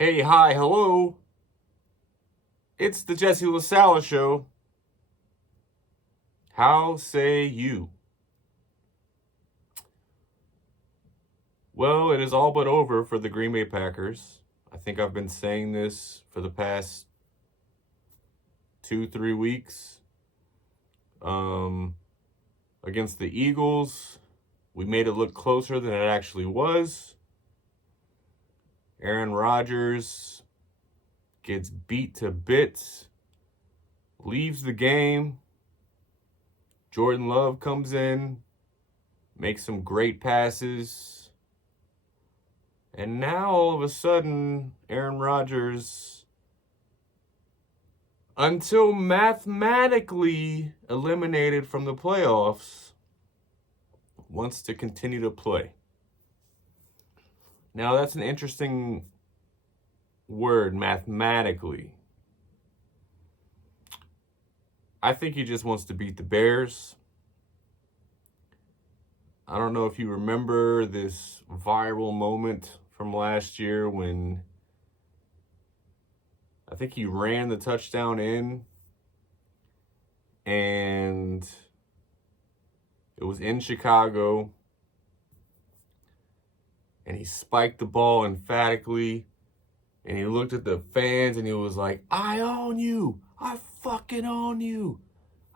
Hey, hi, hello. It's the LaSala show. How say you? Well, it is all but over for the Green Bay Packers. I think I've been saying this for the past 2, 3 weeks. Against the Eagles, we made it look closer than it actually was. Aaron Rodgers gets beat to bits, leaves the game. Jordan Love comes in, makes some great passes. And now all of a sudden, Aaron Rodgers, until mathematically eliminated from the playoffs, wants to continue to play. Now that's an interesting word, mathematically. I think he just wants to beat the Bears. I don't know if you remember this viral moment from last year when I think he ran the touchdown in and it was in Chicago and he spiked the ball emphatically and he looked at the fans and he was like, I own you. I fucking own you.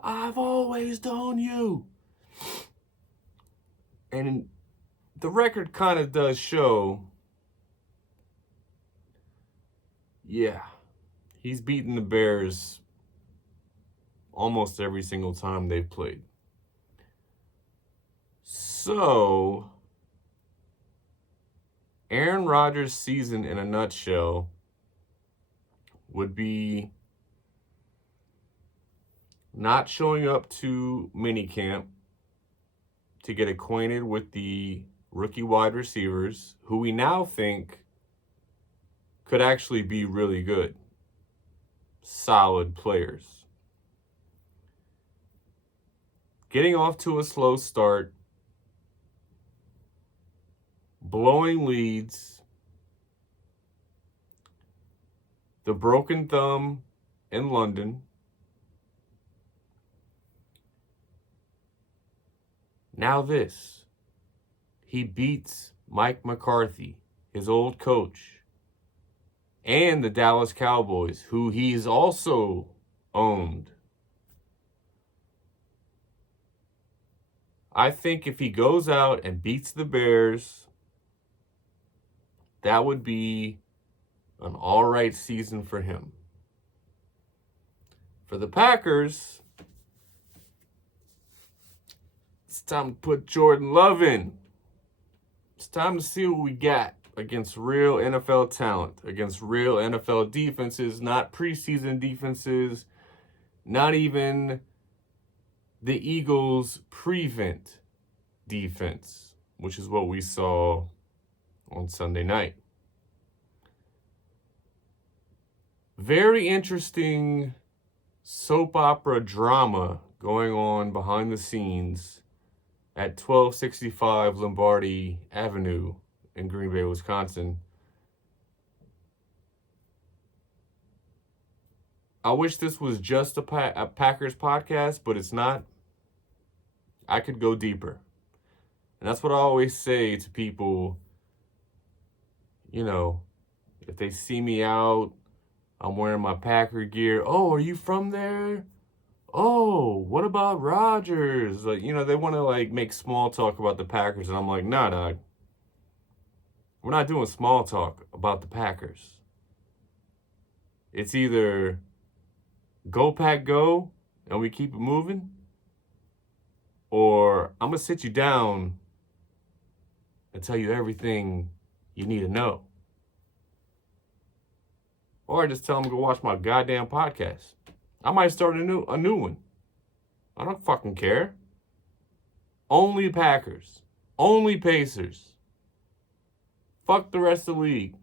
I've always owned you. And the record kind of does show, yeah, he's beaten the Bears almost every single time they've played. So, Aaron Rodgers' season in a nutshell would be not showing up to minicamp to get acquainted with the rookie wide receivers who we now think could actually be really good, solid players. Getting off to a slow start, blowing leads, the broken thumb in London. Now this. He beats Mike McCarthy, his old coach, and the Dallas Cowboys, who he's also owned. I think if he goes out and beats the Bears, that would be an all right season for him. For the Packers, it's time to put Jordan Love in. It's time to see what we got against real NFL talent, against real NFL defenses, not preseason defenses, not even the Eagles' prevent defense, which is what we saw on Sunday night. Very interesting soap opera drama going on behind the scenes at 1265 Lombardi Avenue in Green Bay, Wisconsin. I wish this was just a Packers podcast, but it's not. I could go deeper. And that's what I always say to people, if they see me out, I'm wearing my Packer gear. Oh, are you from there? Oh, what about Rodgers? Like, they want to make small talk about the Packers. And I'm like, nah, dog. We're not doing small talk about the Packers. It's either go Pack go and we keep it moving, or I'm going to sit you down and tell you everything you need to know. Or I just tell them to go watch my goddamn podcast. I might start a new one. I don't fucking care. Only Packers. Only Pacers. Fuck the rest of the league.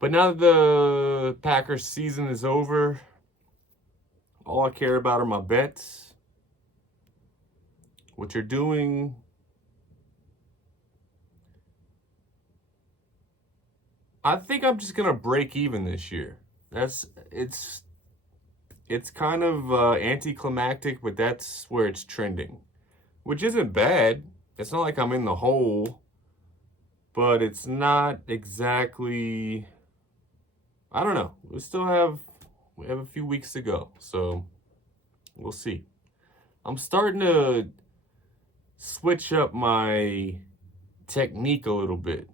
But now that the Packers season is over, all I care about are my bets, which are doing I think I'm just gonna break even this year. It's kind of anticlimactic, but that's where it's trending, which isn't bad. It's not like I'm in the hole, but it's not exactly. I don't know. We have a few weeks to go, so we'll see. I'm starting to switch up my technique a little bit.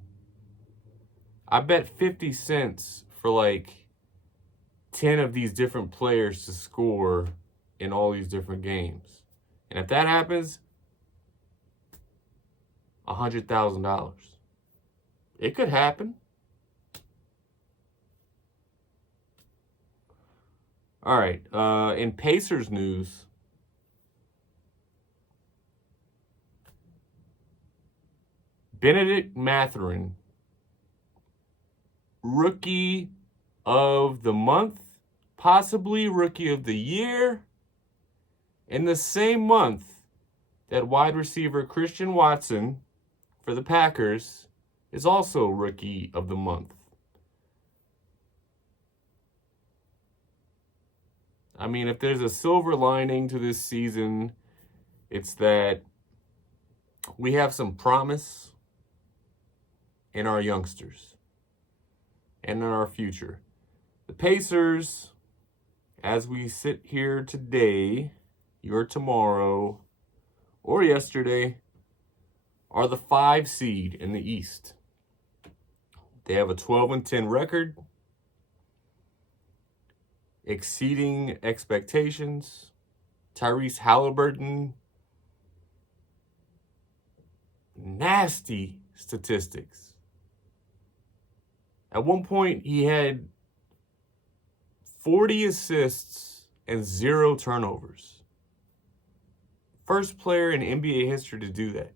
I bet 50 cents for like 10 of these different players to score in all these different games. And if that happens, $100,000. It could happen. All right. In Pacers news, Benedict Mathurin, Rookie of the Month, possibly Rookie of the Year, in the same month that wide receiver Christian Watson for the Packers is also Rookie of the Month. I mean, if there's a silver lining to this season, it's that we have some promise in our youngsters and in our future. The Pacers, as we sit here today, your tomorrow, or yesterday, are the 5 seed in the East. They have a 12-10 record, exceeding expectations. Tyrese Halliburton, nasty statistics. At one point, he had 40 assists and 0 turnovers. First player in NBA history to do that.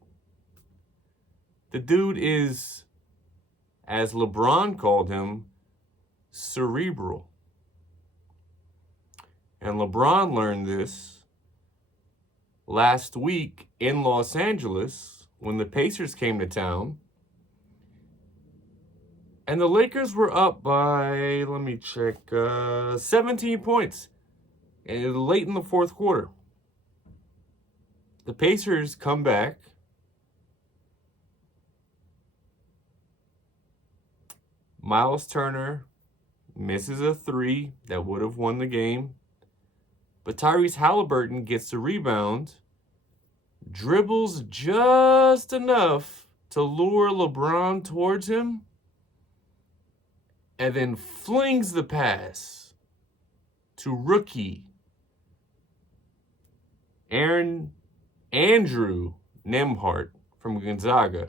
The dude is, as LeBron called him, cerebral. And LeBron learned this last week in Los Angeles when the Pacers came to town. And the Lakers were up by, 17 points late in the fourth quarter. The Pacers come back. Miles Turner misses a 3 that would have won the game. But Tyrese Halliburton gets the rebound, dribbles just enough to lure LeBron towards him, and then flings the pass to rookie Andrew Nembhard from Gonzaga,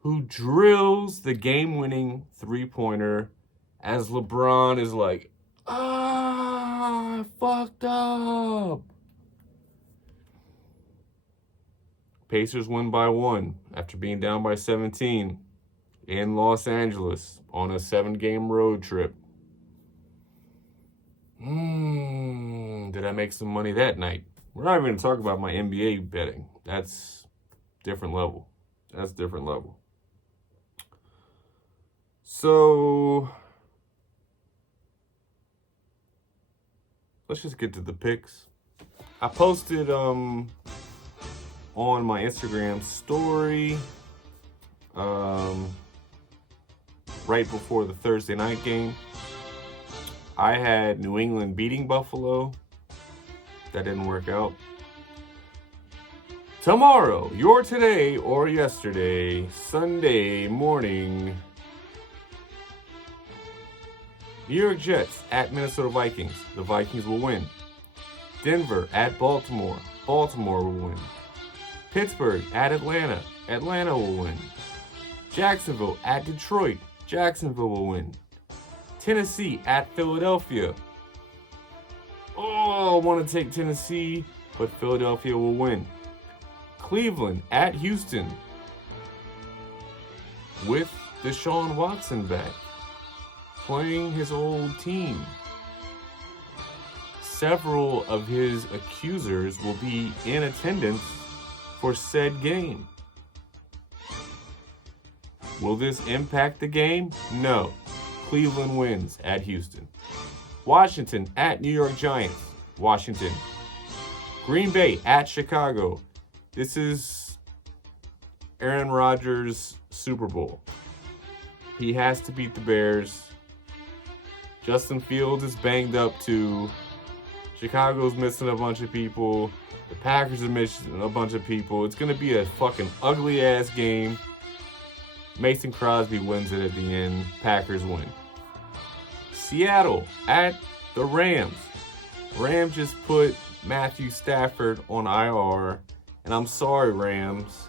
who drills the game-winning three-pointer as LeBron is like, I fucked up. Pacers win by 1 after being down by 17 in Los Angeles on a 7-game road trip. Did I make some money that night? We're not even going to talk about my NBA betting. That's different level. That's different level. So let's just get to the picks. I posted on my Instagram story right before the Thursday night game. I had New England beating Buffalo. That didn't work out. Tomorrow, your today or yesterday, Sunday morning, New York Jets at Minnesota Vikings. The Vikings will win. Denver at Baltimore. Baltimore will win. Pittsburgh at Atlanta. Atlanta will win. Jacksonville at Detroit. Jacksonville will win. Tennessee at Philadelphia. Oh, I want to take Tennessee, but Philadelphia will win. Cleveland at Houston with Deshaun Watson back, playing his old team. Several of his accusers will be in attendance for said game. Will this impact the game? No. Cleveland wins at Houston. Washington at New York Giants. Washington. Green Bay at Chicago. This is Aaron Rodgers' Super Bowl. He has to beat the Bears. Justin Fields is banged up too. Chicago's missing a bunch of people. The Packers are missing a bunch of people. It's going to be a fucking ugly ass game. Mason Crosby wins it at the end. Packers win. Seattle at the Rams. Rams just put Matthew Stafford on IR. And I'm sorry, Rams.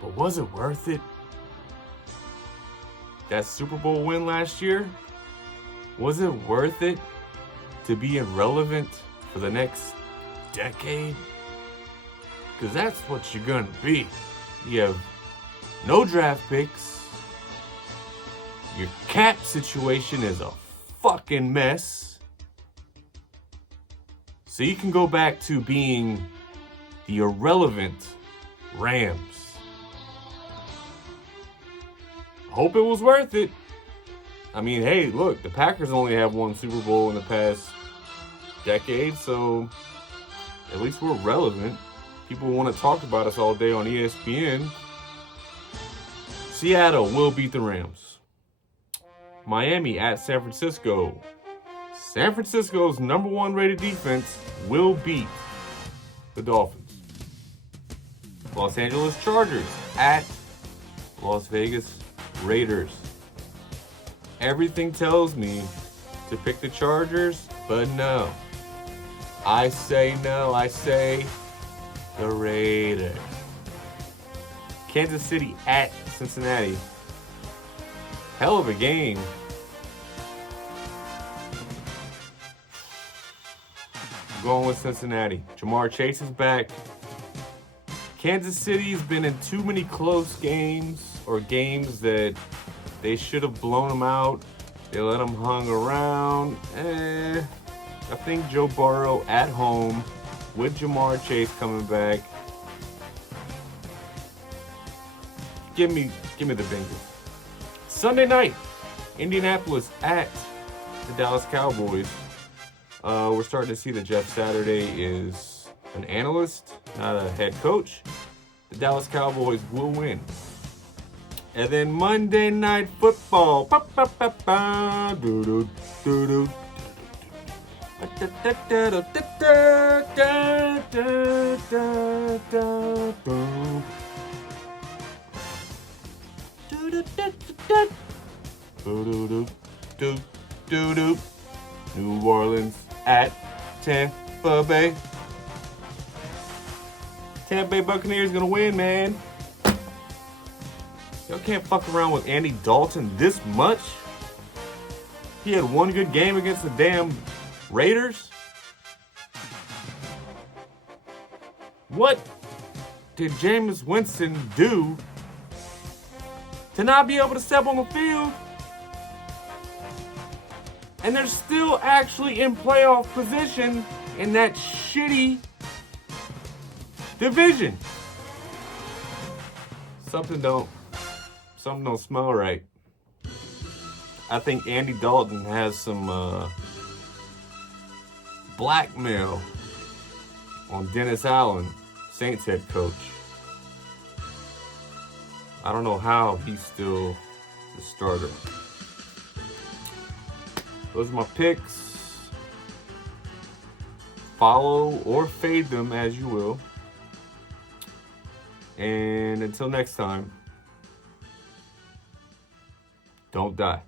But was it worth it? That Super Bowl win last year? Was it worth it to be irrelevant for the next decade? Because that's what you're going to be. You have no draft picks. Your cap situation is a fucking mess. So you can go back to being the irrelevant Rams. Hope it was worth it. I mean, hey, look, the Packers only have one Super Bowl in the past decade, so at least we're relevant. People want to talk about us all day on ESPN. Seattle will beat the Rams. Miami at San Francisco. San Francisco's number one rated defense will beat the Dolphins. Los Angeles Chargers at Las Vegas Raiders. Everything tells me to pick the Chargers, but no. I say no. I say the Raiders. Kansas City at Cincinnati. Hell of a game. I'm going with Cincinnati. Jamar Chase is back. Kansas City's been in too many close games, or games that they should have blown them out. They let them hang around. I think Joe Burrow at home with Jamar Chase coming back. Give me the Bengals. Sunday night, Indianapolis at the Dallas Cowboys. We're starting to see that Jeff Saturday is an analyst, not a head coach. The Dallas Cowboys will win. And then Monday Night Football. New Orleans at Tampa Bay. Tampa Bay Buccaneers gonna win, man. Y'all can't fuck around with Andy Dalton this much. He had one good game against the damn Raiders. What did Jameis Winston do to not be able to step on the field? And they're still actually in playoff position in that shitty division. Something don't smell right. I think Andy Dalton has some blackmail on Dennis Allen, Saints head coach. I don't know how he's still the starter. Those are my picks. Follow or fade them as you will. And until next time, don't die.